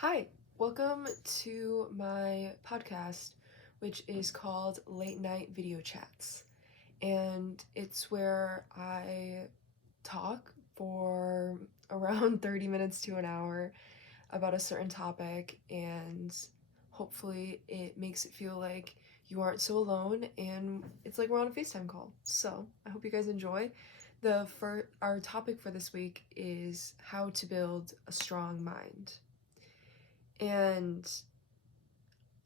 Hi, welcome to my podcast, which is called Late Night Video Chats. And it's where I talk for around 30 minutes to an hour about a certain topic, and hopefully it makes it feel like you aren't so alone and it's like we're on a FaceTime call. So I hope you guys enjoy. Our topic for this week is how to build a strong mind. And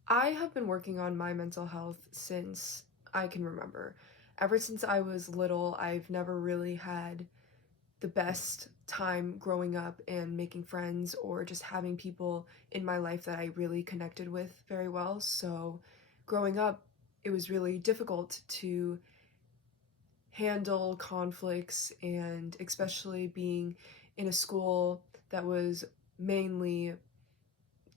I have been working on my mental health since I can remember. Ever since I was little, I've never really had the best time growing up and making friends or just having people in my life that I really connected with very well. So, growing up, it was really difficult to handle conflicts, and especially being in a school that was mainly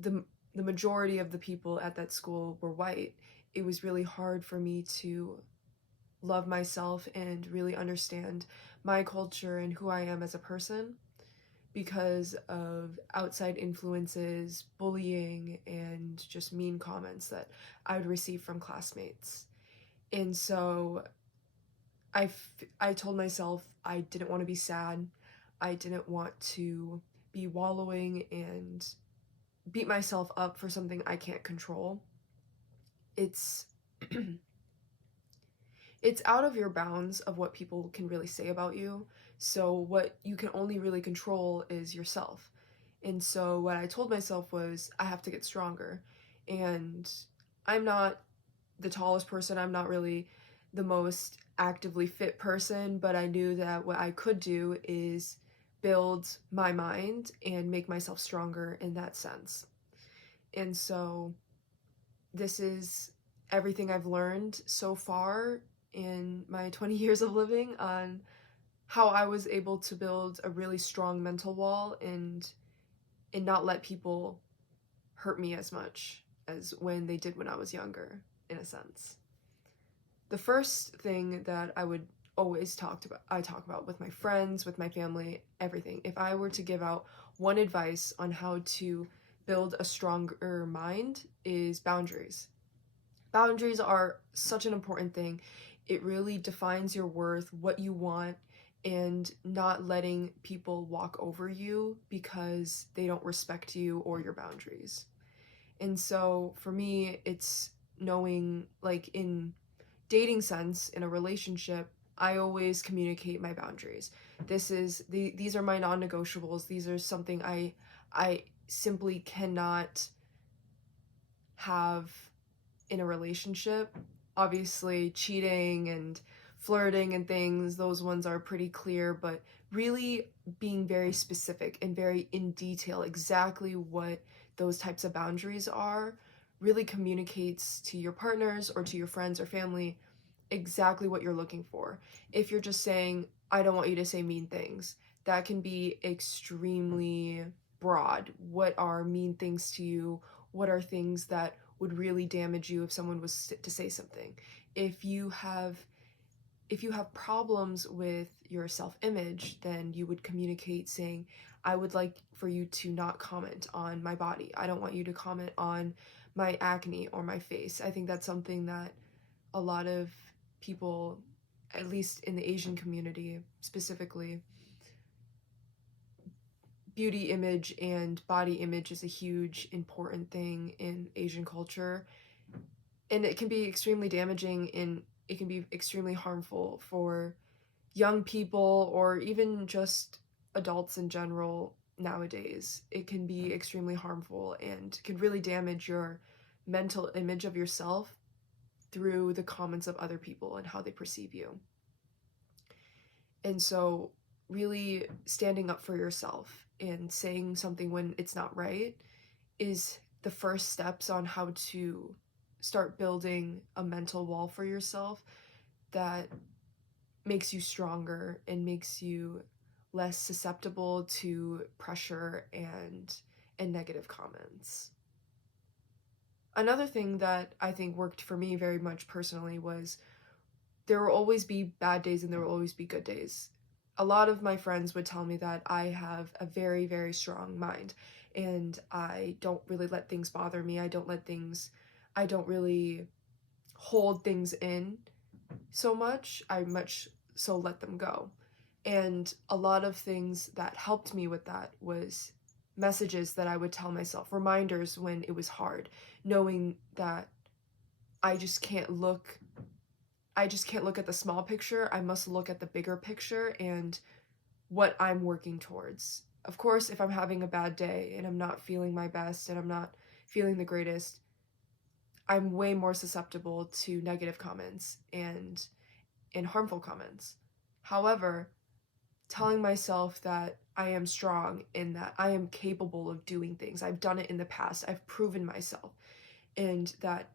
the the majority of the people at that school were white. It was really hard for me to love myself and really understand my culture and who I am as a person because of outside influences, bullying, and just mean comments that I would receive from classmates. And so I told myself I didn't want to be sad. I didn't want to be wallowing and beat myself up for something I can't control. It's it's out of your bounds of what people can really say about you. So what you can only really control is yourself. And so what I told myself was I have to get stronger. And I'm not the tallest person. I'm not really the most actively fit person, but I knew that what I could do is build my mind and make myself stronger in that sense. And so this is everything I've learned so far in my 20 years of living on how I was able to build a really strong mental wall and not let people hurt me as much as when they did when I was younger, in a sense. The first thing that I talk about with my friends, with my family, everything. If I were to give out one advice on how to build a stronger mind is boundaries. Boundaries are such an important thing. It really defines your worth, what you want, and not letting people walk over you because they don't respect you or your boundaries. And so for me, it's knowing, like in dating sense, in a relationship, I always communicate my boundaries. These are my non-negotiables. These are something I simply cannot have in a relationship. Obviously, cheating and flirting and things, those ones are pretty clear, but really being very specific and very in detail exactly what those types of boundaries are really communicates to your partners or to your friends or family exactly what you're looking for. If you're just saying, I don't want you to say mean things, that can be extremely broad. What are mean things to you? What are things that would really damage you if someone was to say something? If you have if you have problems with your self-image, then you would communicate saying, I would like for you to not comment on my body. I don't want you to comment on my acne or my face. I think that's something that a lot of people, at least in the Asian community specifically, beauty image and body image is a huge important thing in Asian culture. And it can be extremely damaging and it can be extremely harmful for young people or even just adults in general nowadays. It can be extremely harmful and can really damage your mental image of yourself through the comments of other people and how they perceive you. And so, really standing up for yourself and saying something when it's not right is the first steps on how to start building a mental wall for yourself that makes you stronger and makes you less susceptible to pressure and negative comments. Another thing that I think worked for me very much personally was there will always be bad days and there will always be good days. a lot of my friends would tell me that I have a very, very strong mind, and I don't really let things bother me. I don't really hold things in so much. I much so let them go. And a lot of things that helped me with that was messages that I would tell myself, reminders when it was hard, knowing that I just can't look I just can't look at the small picture. I must look at the bigger picture and what I'm working towards. Of course, if I'm having a bad day and I'm not feeling my best and I'm not feeling the greatest, I'm way more susceptible to negative comments and harmful comments. However, telling myself that I am strong and that I am capable of doing things. I've done it in the past. I've proven myself, and that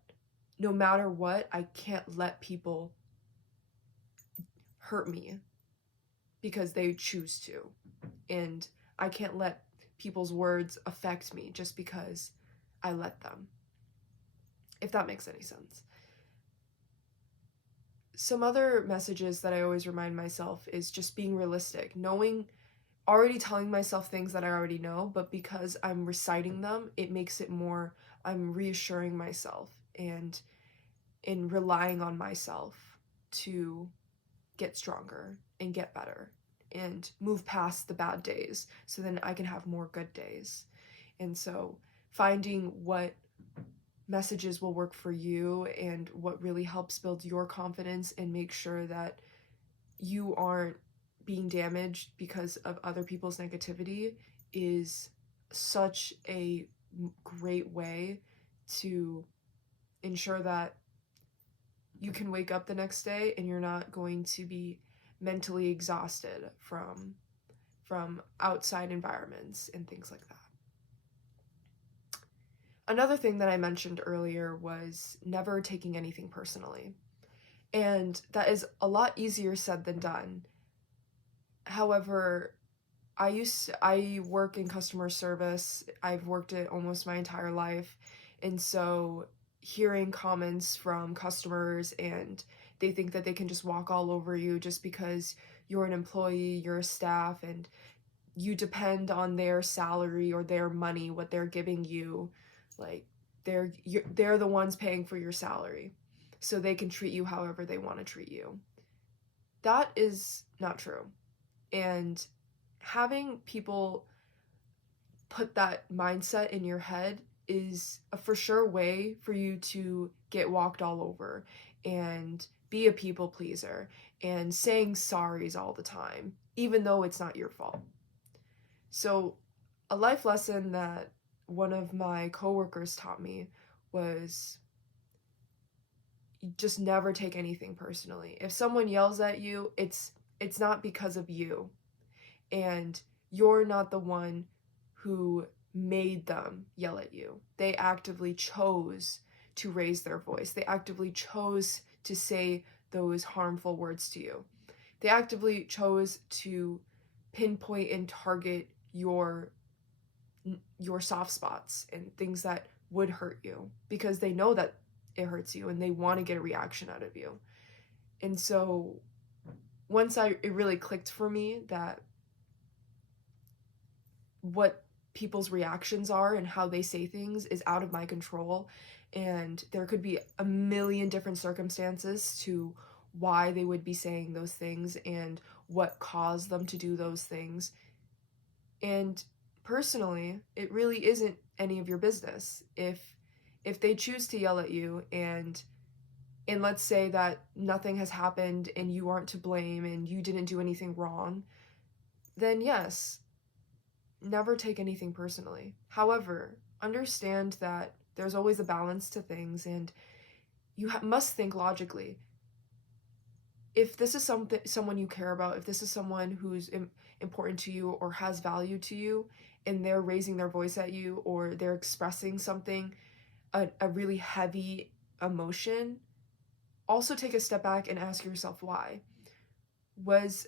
no matter what, I can't let people hurt me because they choose to. And I can't let people's words affect me just because I let them. If that makes any sense. Some other messages that I always remind myself is just being realistic, already telling myself things that I already know, but because I'm reciting them, it makes it more, I'm reassuring myself and in relying on myself to get stronger and get better and move past the bad days so then I can have more good days. And so finding what messages will work for you and what really helps build your confidence and make sure that you aren't being damaged because of other people's negativity is such a great way to ensure that you can wake up the next day and you're not going to be mentally exhausted from outside environments and things like that. Another thing that I mentioned earlier was never taking anything personally. And that is a lot easier said than done. However, I work in customer service. I've worked it almost my entire life. And so hearing comments from customers and they think that they can just walk all over you just because you're an employee, you're a staff, and you depend on their salary or their money, what they're giving you. Like they're the ones paying for your salary, so they can treat you however they want to treat you. That is not true. And having people put that mindset in your head is a for sure way for you to get walked all over and be a people pleaser and saying sorries all the time, even though it's not your fault. So, a life lesson that one of my coworkers taught me was just never take anything personally. If someone yells at you, it's not because of you. And you're not the one who made them yell at you. They actively chose to raise their voice. They actively chose to say those harmful words to you. They actively chose to pinpoint and target your soft spots and things that would hurt you because they know that it hurts you and they want to get a reaction out of you. And so once it really clicked for me that what people's reactions are and how they say things is out of my control, and there could be a million different circumstances to why they would be saying those things and what caused them to do those things. And personally, it really isn't any of your business. If they choose to yell at you and let's say that nothing has happened and you aren't to blame and you didn't do anything wrong, then yes, never take anything personally. However, understand that there's always a balance to things, and you must think logically. If this is someone you care about, if this is someone who's important to you or has value to you, and they're raising their voice at you or they're expressing something, a really heavy emotion, also take a step back and ask yourself why. Was,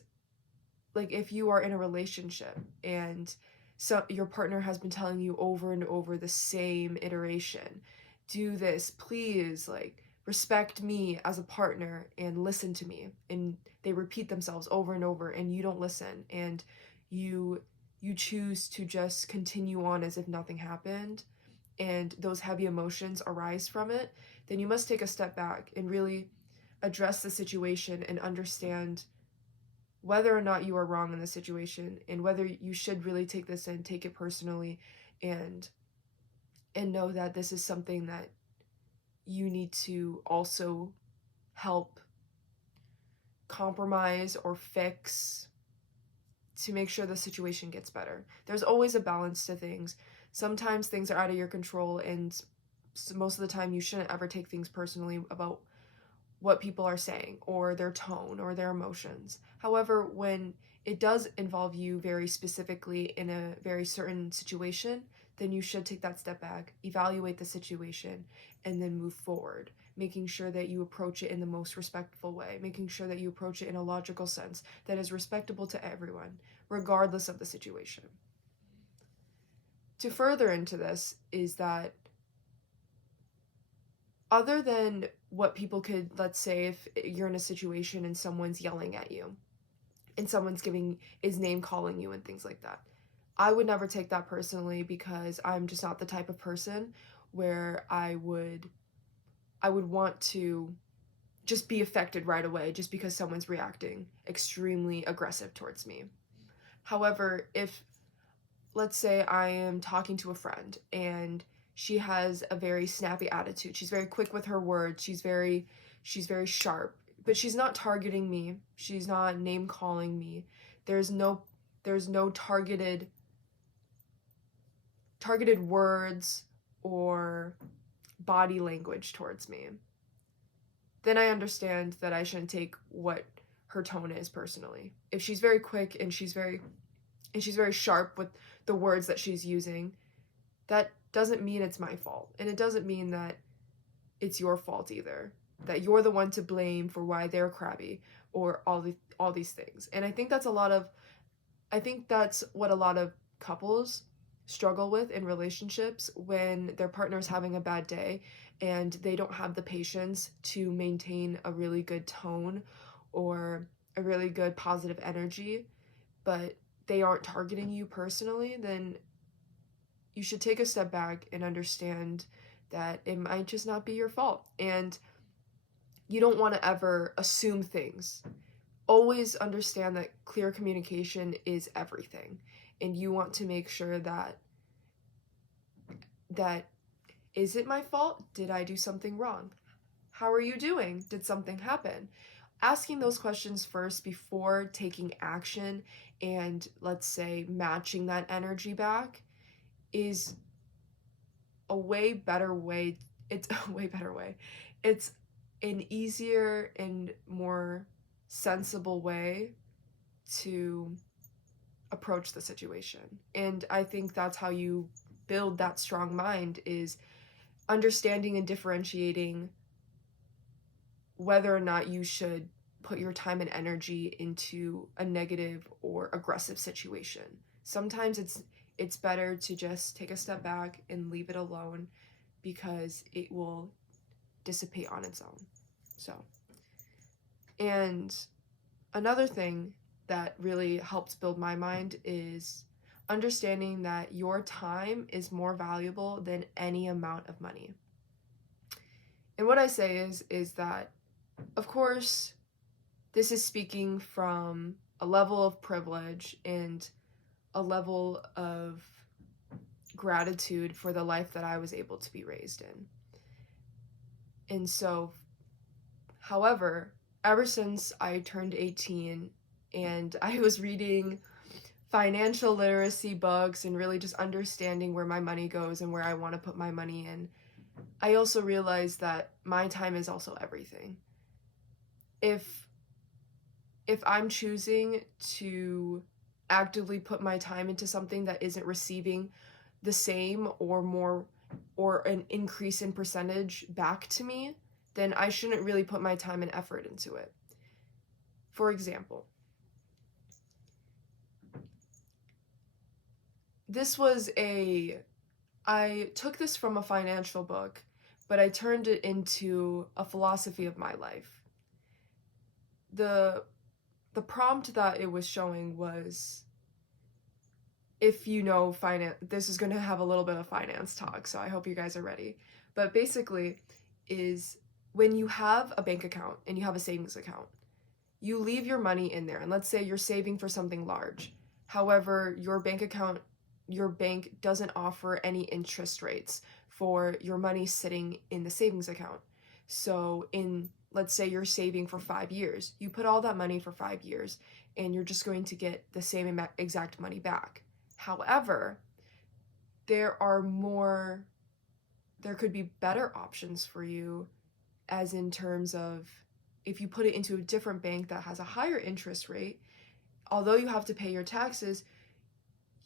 like, if you are in a relationship and so your partner has been telling you over and over the same iteration, do this, please, like, respect me as a partner and listen to me, and they repeat themselves over and over, and you don't listen, and you choose to just continue on as if nothing happened, and those heavy emotions arise from it, then you must take a step back and really address the situation and understand whether or not you are wrong in the situation, and whether you should really take this and take it personally, and know that this is something that you need to also help compromise or fix to make sure the situation gets better. There's always a balance to things. Sometimes things are out of your control, and most of the time you shouldn't ever take things personally about what people are saying or their tone or their emotions. However, when it does involve you very specifically in a very certain situation, then you should take that step back, evaluate the situation, and then move forward, making sure that you approach it in the most respectful way, making sure that you approach it in a logical sense that is respectable to everyone, regardless of the situation. To further into this is that other than what people could, let's say if you're in a situation and someone's yelling at you and someone's is name calling you and things like that, I would never take that personally, because I'm just not the type of person where I would want to just be affected right away just because someone's reacting extremely aggressive towards me. However, if, let's say I am talking to a friend and she has a very snappy attitude, she's very quick with her words, she's very sharp, but she's not targeting me, she's not name calling me, there's no targeted words or body language towards me, then I understand that I shouldn't take what her tone is personally. If she's very quick and she's very sharp with the words that she's using, that doesn't mean it's my fault. And it doesn't mean that it's your fault either, that you're the one to blame for why they're crabby or all these things. And I think that's what a lot of couples struggle with in relationships when their partner's having a bad day and they don't have the patience to maintain a really good tone or a really good positive energy, but they aren't targeting you personally. Then you should take a step back and understand that it might just not be your fault. And you don't want to ever assume things. Always understand that clear communication is everything. And you want to make sure that is it my fault? Did I do something wrong? How are you doing? Did something happen? Asking those questions first before taking action and, let's say, matching that energy back is a way better way. It's a way better way. It's an easier and more sensible way to approach the situation. And I think that's how you build that strong mind, is understanding and differentiating whether or not you should put your time and energy into a negative or aggressive situation. Sometimes it's better to just take a step back and leave it alone, because it will dissipate on its own. So, and another thing that really helps build my mind is understanding that your time is more valuable than any amount of money. And what I say is that, of course, this is speaking from a level of privilege and a level of gratitude for the life that I was able to be raised in. And so, however, ever since I turned 18 and I was reading financial literacy books and really just understanding where my money goes and where I want to put my money in, I also realized that my time is also everything. If I'm choosing to actively put my time into something that isn't receiving the same or more or an increase in percentage back to me, then I shouldn't really put my time and effort into it. For example, I took this from a financial book, but I turned it into a philosophy of my life. The prompt that it was showing was, if you know finance, this is going to have a little bit of finance talk, so I hope you guys are ready. But basically is, when you have a bank account and you have a savings account, you leave your money in there, and let's say you're saving for something large. However, your bank doesn't offer any interest rates for your money sitting in the savings account. So let's say you're saving for 5 years. You put all that money for 5 years and you're just going to get the same exact money back. However, there could be better options for you, as in terms of, if you put it into a different bank that has a higher interest rate, although you have to pay your taxes,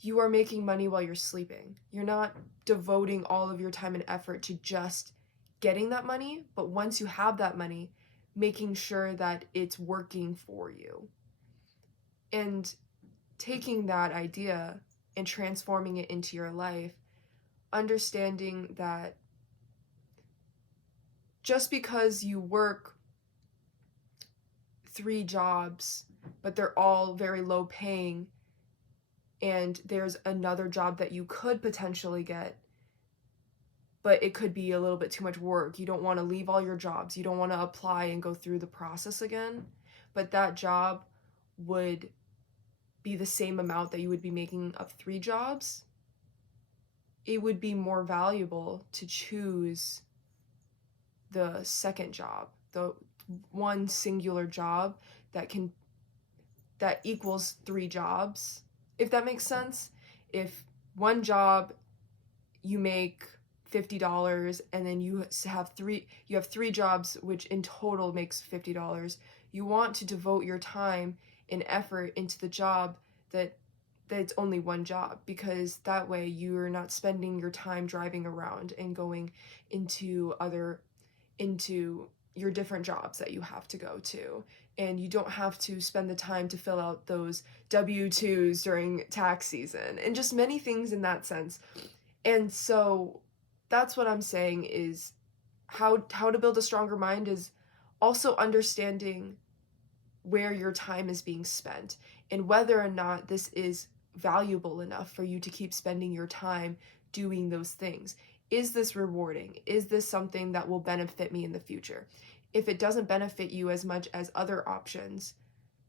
you are making money while you're sleeping. You're not devoting all of your time and effort to just getting that money, but once you have that money, making sure that it's working for you. And taking that idea and transforming it into your life, understanding that just because you work 3 jobs, but they're all very low paying, and there's another job that you could potentially get, but it could be a little bit too much work. You don't want to leave all your jobs. You don't want to apply and go through the process again. But that job would be the same amount that you would be making of 3 jobs. It would be more valuable to choose the second job, the one singular job that equals 3 jobs, if that makes sense. If one job you make $50 and then you have 3 jobs which in total makes $50, you want to devote your time and effort into the job that it's only one job, because that way you're not spending your time driving around and going into your different jobs that you have to go to, and you don't have to spend the time to fill out those W-2s during tax season, and just many things in that sense. And so that's what I'm saying, is how to build a stronger mind is also understanding where your time is being spent and whether or not this is valuable enough for you to keep spending your time doing those things. Is this rewarding? Is this something that will benefit me in the future? If it doesn't benefit you as much as other options,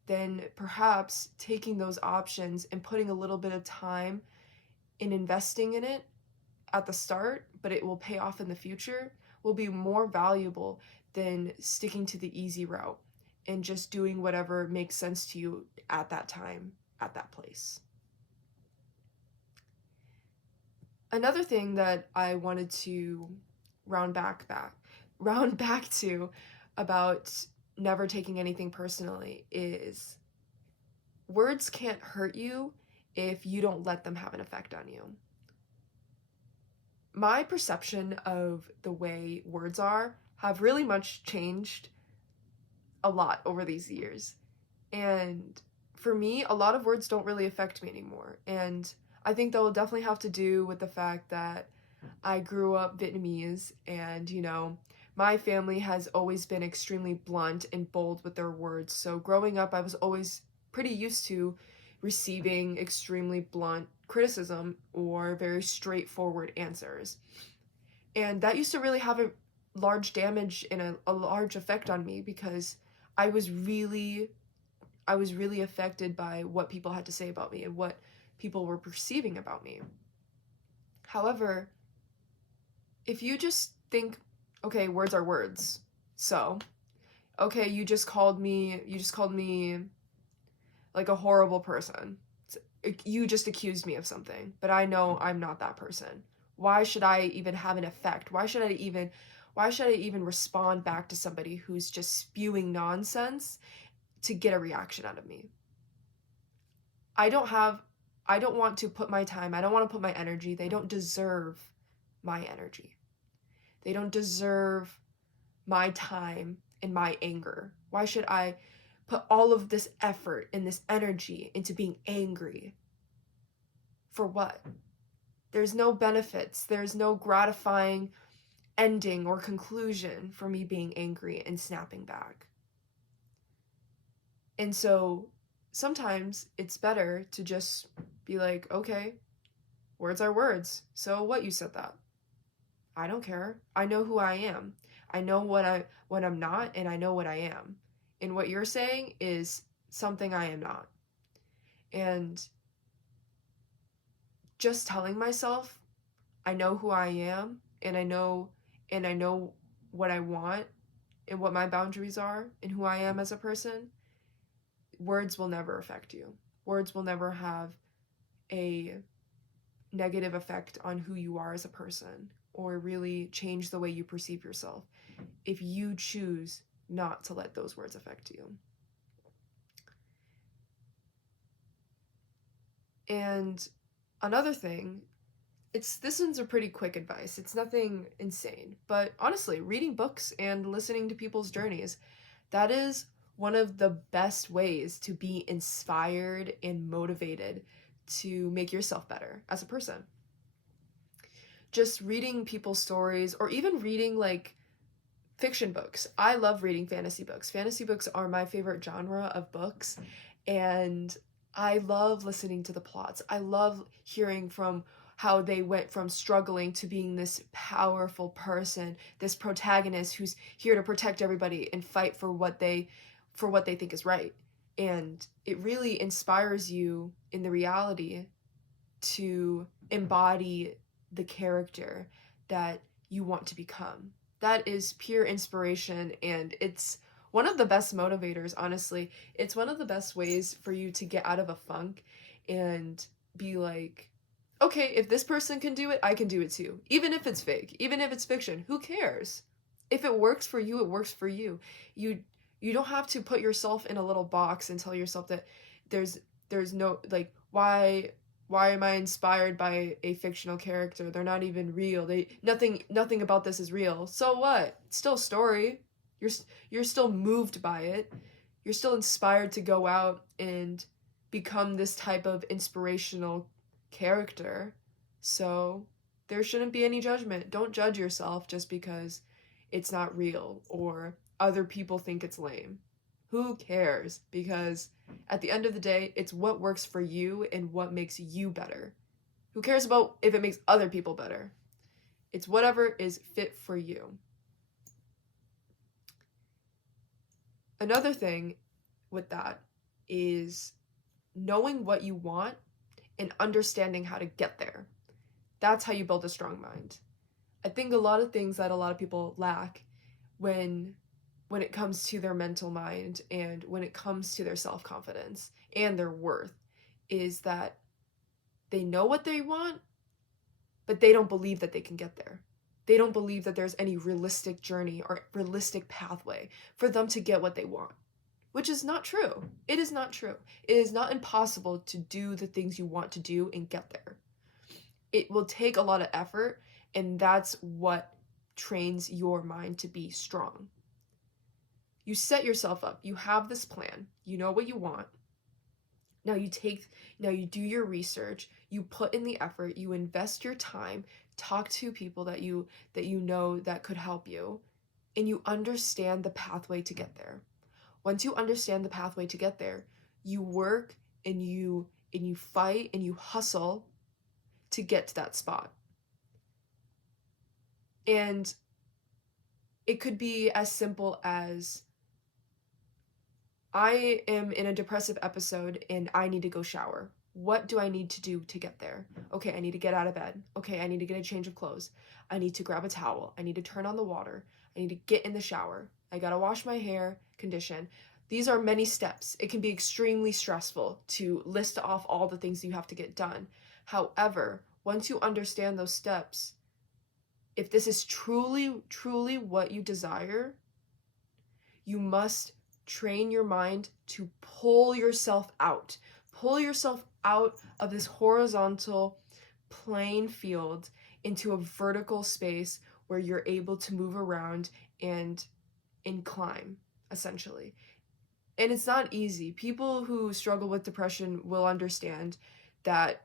then perhaps taking those options and putting a little bit of time in investing in it at the start, but it will pay off in the future, will be more valuable than sticking to the easy route and just doing whatever makes sense to you at that time, at that place. Another thing that I wanted to round back to about never taking anything personally is, words can't hurt you if you don't let them have an effect on you. My perception of the way words have really much changed a lot over these years. And for me, a lot of words don't really affect me anymore. And I think that will definitely have to do with the fact that I grew up Vietnamese, and, my family has always been extremely blunt and bold with their words. So growing up, I was always pretty used to receiving extremely blunt criticism or very straightforward answers. And that used to really have a large damage and a large effect on me, because I was really affected by what people had to say about me and what people were perceiving about me. However, if you just think, okay, words are words. So, okay, you just called me like a horrible person. You just accused me of something, but I know I'm not that person. Why should I even have an effect? Why should I even respond back to somebody who's just spewing nonsense to get a reaction out of me? I don't want to put my time, I don't want to put my energy. They don't deserve my energy. They don't deserve my time and my anger. Why should I put all of this effort and this energy into being angry? For what? There's no benefits. There's no gratifying ending or conclusion for me being angry and snapping back. And so sometimes it's better to just be like, okay, words are words. So what, you said that? I don't care. I know who I am. I know what I'm not, and I know what I am. And what you're saying is something I am not. And just telling myself I know who I am, and I know what I want and what my boundaries are and who I am as a person, words will never affect you. Words will never have a negative effect on who you are as a person or really change the way you perceive yourself if you choose not to let those words affect you. And another thing, this one's a pretty quick advice. It's nothing insane, but honestly, reading books and listening to people's journeys, that is one of the best ways to be inspired and motivated to make yourself better as a person. Just reading people's stories or even reading like fiction books. I love reading fantasy books. Fantasy books are my favorite genre of books, and I love listening to the plots. I love hearing from how they went from struggling to being this powerful person, this protagonist who's here to protect everybody and fight for what they think is right. And it really inspires you in the reality to embody the character that you want to become. That is pure inspiration, and it's one of the best motivators, honestly. It's one of the best ways for you to get out of a funk and be like, okay, if this person can do it, I can do it too. Even if it's fake, even if it's fiction, who cares? If it works for you, it works for you. You don't have to put yourself in a little box and tell yourself that there's no, like, why am I inspired by a fictional character? They're not even real. Nothing about this is real. So what? It's still a story. You're still moved by it. You're still inspired to go out and become this type of inspirational character. So there shouldn't be any judgment. Don't judge yourself just because it's not real or other people think it's lame. Who cares? Because at the end of the day, it's what works for you and what makes you better. Who cares about if it makes other people better? It's whatever is fit for you. Another thing with that is knowing what you want and understanding how to get there. That's how you build a strong mind. I think a lot of things that a lot of people lack when it comes to their mental mind and when it comes to their self-confidence and their worth is that they know what they want, but they don't believe that they can get there. They don't believe that there's any realistic journey or realistic pathway for them to get what they want, which is not true. It is not true. It is not impossible to do the things you want to do and get there. It will take a lot of effort, and that's what trains your mind to be strong. You set yourself up. You have this plan. You know what you want. Now you do your research, you put in the effort, you invest your time, talk to people that you know that could help you, and you understand the pathway to get there. Once you understand the pathway to get there, you work and you fight and you hustle to get to that spot. And it could be as simple as, I am in a depressive episode and I need to go shower. What do I need to do to get there? Okay, I need to get out of bed. Okay, I need to get a change of clothes. I need to grab a towel. I need to turn on the water. I need to get in the shower. I gotta wash my hair, condition. These are many steps. It can be extremely stressful to list off all the things you have to get done. However, once you understand those steps, if this is truly, truly what you desire, you must train your mind to pull yourself out. Pull yourself out of this horizontal plain field into a vertical space where you're able to move around and climb, essentially. And it's not easy. People who struggle with depression will understand that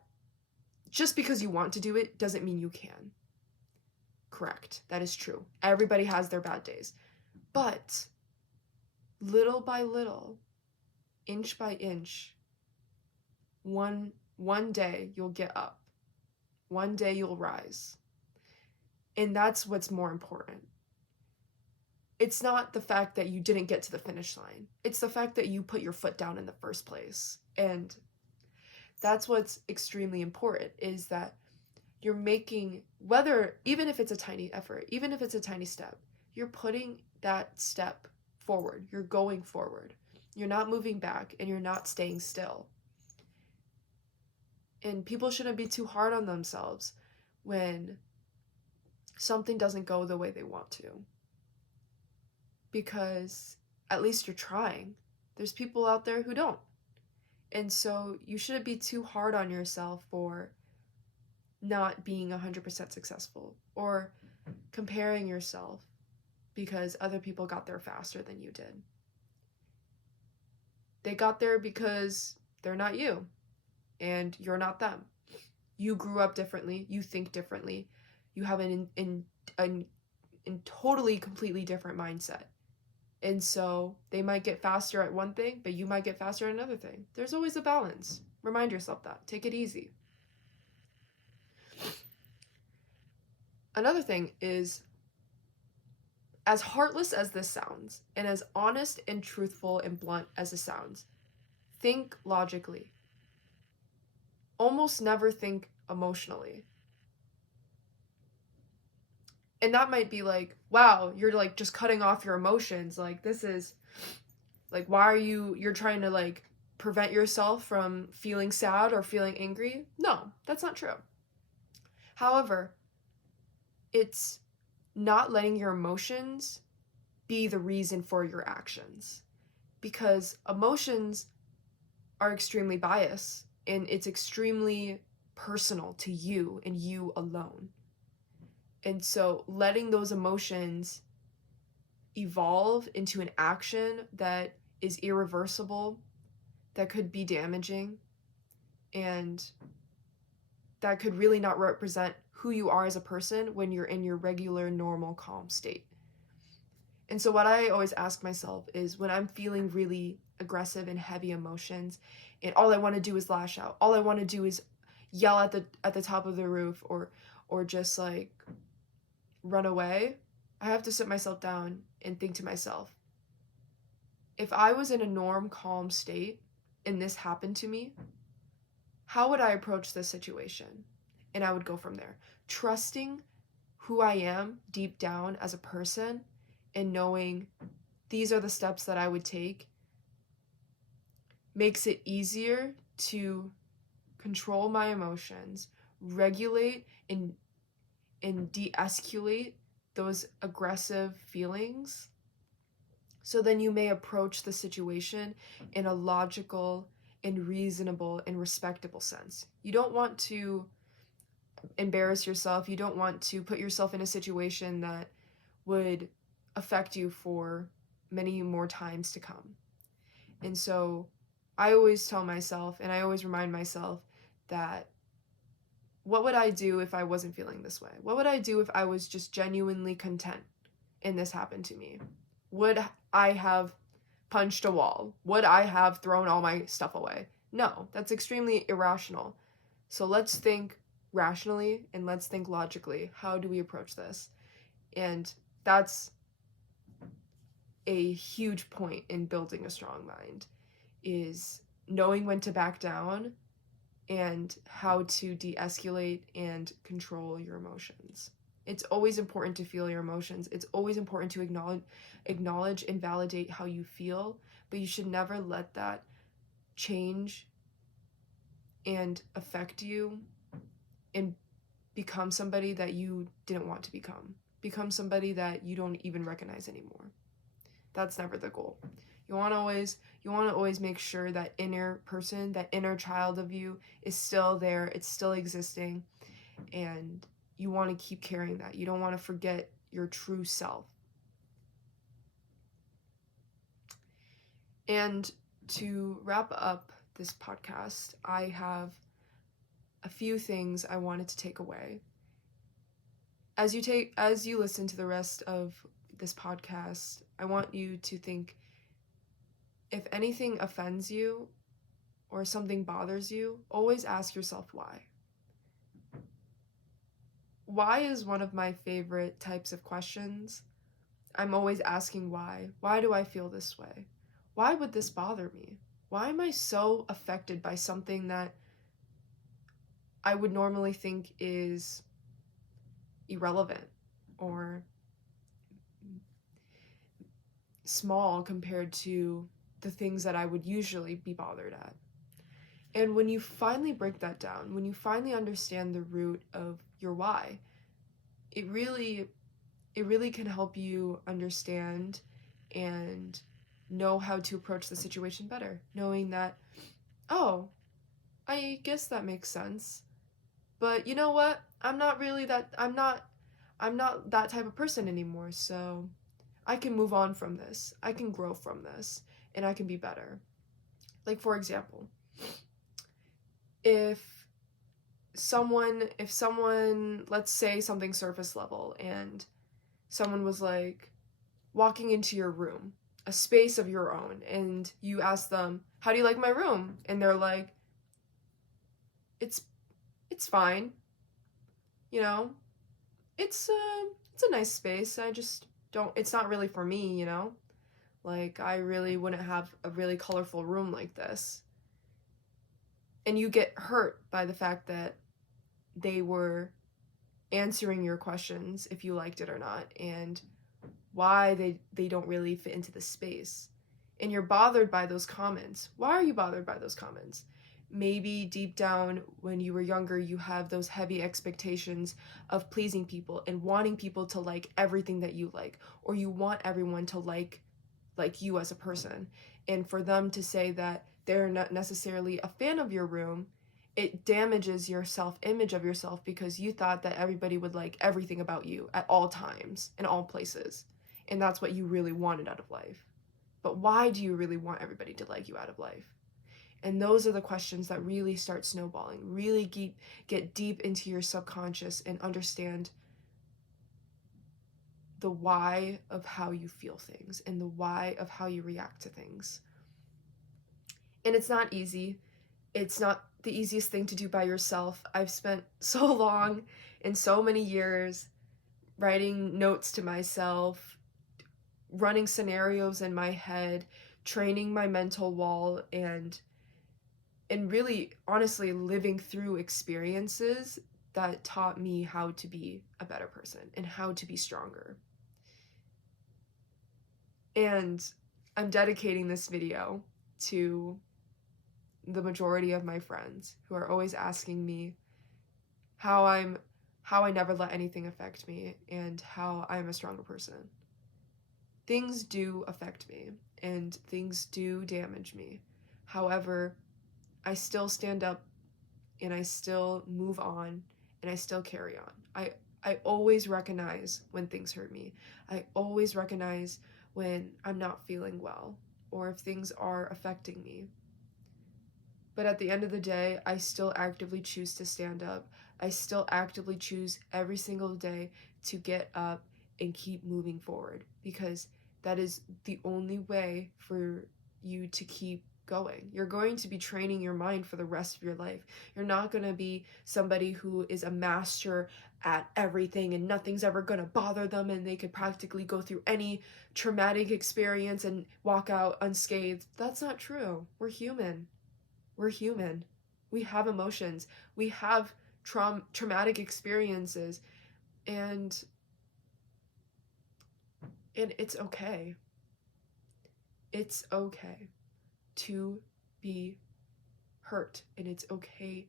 just because you want to do it doesn't mean you can. Correct. That is true. Everybody has their bad days. But little by little, inch by inch, one day you'll get up. One day you'll rise. And that's what's more important. It's not the fact that you didn't get to the finish line. It's the fact that you put your foot down in the first place. And that's what's extremely important, is that you're making, even if it's a tiny effort, even if it's a tiny step, you're putting that step forward. You're going forward. You're not moving back, and you're not staying still. And people shouldn't be too hard on themselves when something doesn't go the way they want to. Because at least you're trying. There's people out there who don't. And so you shouldn't be too hard on yourself for not being 100% successful, or comparing yourself because other people got there faster than you did. They got there because they're not you, and you're not them. You grew up differently. You think differently. You have an totally, completely different mindset. And so they might get faster at one thing, but you might get faster at another thing. There's always a balance. Remind yourself that. Take it easy. Another thing is, as heartless as this sounds, and as honest and truthful and blunt as it sounds, think logically. Almost never think emotionally. And that might be like, wow, you're like just cutting off your emotions. Like, this is like, why are you're trying to like prevent yourself from feeling sad or feeling angry? No, that's not true. However, it's not letting your emotions be the reason for your actions, because emotions are extremely biased, and it's extremely personal to you and you alone. And so letting those emotions evolve into an action that is irreversible, that could be damaging, and that could really not represent who you are as a person when you're in your regular, normal, calm state. And so what I always ask myself is, when I'm feeling really aggressive and heavy emotions, and all I want to do is lash out, all I want to do is yell at the top of the roof, or just like run away, I have to sit myself down and think to myself, if I was in a calm state and this happened to me, how would I approach this situation? And I would go from there, trusting who I am deep down as a person, and knowing these are the steps that I would take, makes it easier to control my emotions, regulate and de-escalate those aggressive feelings. So then you may approach the situation in a logical and reasonable and respectable sense. You don't want to embarrass yourself. You don't want to put yourself in a situation that would affect you for many more times to come. And so I always tell myself, and I always remind myself, that what would I do if I wasn't feeling this way? What would I do if I was just genuinely content and this happened to me? Would I have punched a wall? Would I have thrown all my stuff away? No, that's extremely irrational. So let's think rationally and let's think logically. How do we approach this? And that's a huge point in building a strong mind, is knowing when to back down and how to de-escalate and control your emotions. It's always important to feel your emotions. It's always important to acknowledge and validate how you feel, but you should never let that change and affect you and become somebody that you didn't want to become somebody that you don't even recognize anymore. That's never the goal. You want to always make sure that inner person, that inner child of you is still there, it's still existing, and you want to keep carrying that. You don't want to forget your true self. And to wrap up this podcast, I have a few things I wanted to take away. as you listen to the rest of this podcast, I want you to think, if anything offends you or something bothers you, always ask yourself why. Why is one of my favorite types of questions. I'm always asking why. Why do I feel this way? Why would this bother me? Why am I so affected by something that I would normally think is irrelevant or small compared to the things that I would usually be bothered at? And when you finally break that down, when you finally understand the root of your why, it really can help you understand and know how to approach the situation better, knowing that, oh, I guess that makes sense. But you know what? I'm not that type of person anymore, so I can move on from this. I can grow from this and I can be better. Like, for example, if someone, let's say something surface level, and someone was like walking into your room, a space of your own, and you ask them, "How do you like my room?" And they're like, "It's fine. You know, it's a nice space. I just don't it's not really for me, you know? Like, I really wouldn't have a really colorful room like this." And you get hurt by the fact that they were answering your questions if you liked it or not, and why they don't really fit into the space. And you're bothered by those comments. Why are you bothered by those comments? Maybe deep down when you were younger, you have those heavy expectations of pleasing people and wanting people to like everything that you like, or you want everyone to like you as a person. And for them to say that they're not necessarily a fan of your room, it damages your self-image of yourself, because you thought that everybody would like everything about you at all times, in all places. And that's what you really wanted out of life. But why do you really want everybody to like you out of life? And those are the questions that really start snowballing, really get deep into your subconscious and understand the why of how you feel things and the why of how you react to things. And it's not easy. It's not the easiest thing to do by yourself. I've spent so long and so many years writing notes to myself, running scenarios in my head, training my mental wall, and really honestly living through experiences that taught me how to be a better person and how to be stronger. And I'm dedicating this video to the majority of my friends who are always asking me how I never let anything affect me and how I'm a stronger person. Things do affect me and things do damage me. However, I still stand up and I still move on and I still carry on. I always recognize when things hurt me. I always recognize when I'm not feeling well or if things are affecting me. But at the end of the day, I still actively choose to stand up. I still actively choose every single day to get up and keep moving forward, because that is the only way for you to keep going. You're going to be training your mind for the rest of your life. You're not going to be somebody who is a master at everything and nothing's ever going to bother them and they could practically go through any traumatic experience and walk out unscathed. That's not true. We're human. We're human. We have emotions. We have traumatic experiences, and it's okay. It's okay to be hurt, and it's okay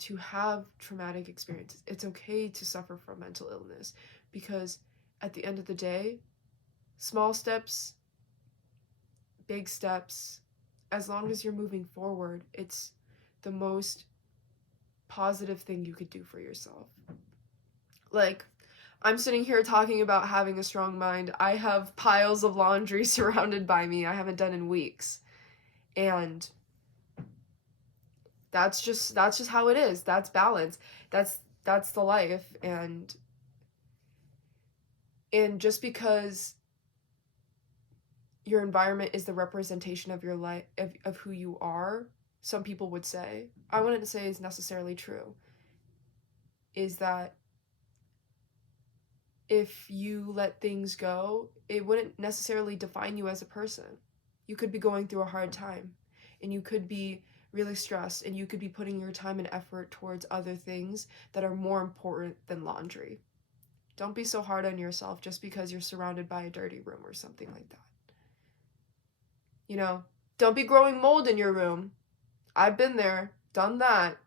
to have traumatic experiences. It's okay to suffer from mental illness, because at the end of the day, small steps, big steps, as long as you're moving forward, it's the most positive thing you could do for yourself. Like, I'm sitting here talking about having a strong mind. I have piles of laundry surrounded by me I haven't done in weeks. And that's just how it is. That's balance. That's the life. And And just because your environment is the representation of your life, of who you are, some people would say, I wouldn't say is necessarily true, is that if you let things go, it wouldn't necessarily define you as a person. You could be going through a hard time, and you could be really stressed, and you could be putting your time and effort towards other things that are more important than laundry. Don't be so hard on yourself just because you're surrounded by a dirty room or something like that. You know, don't be growing mold in your room. I've been there, done that.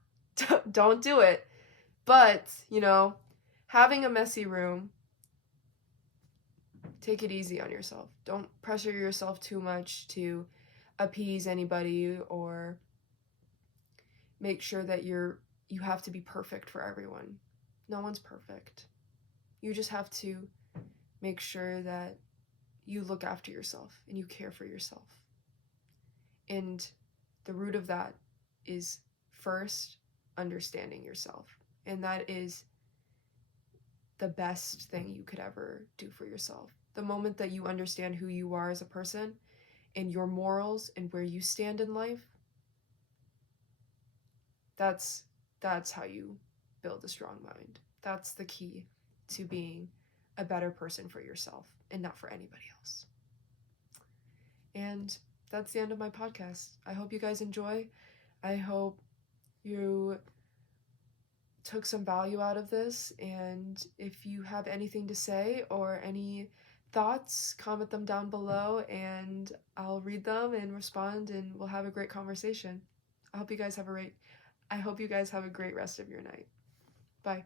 Don't do it. But, having a messy room, take it easy on yourself. Don't pressure yourself too much to appease anybody or make sure that you have to be perfect for everyone. No one's perfect. You just have to make sure that you look after yourself and you care for yourself. And the root of that is first understanding yourself. And that is the best thing you could ever do for yourself. The moment that you understand who you are as a person and your morals and where you stand in life, that's how you build a strong mind. That's the key to being a better person for yourself and not for anybody else. And that's the end of my podcast. I hope you guys enjoy. I hope you took some value out of this, and if you have anything to say or any thoughts, comment them down below and I'll read them and respond, and we'll have a great conversation. I hope you guys have a great rest of your night. Bye.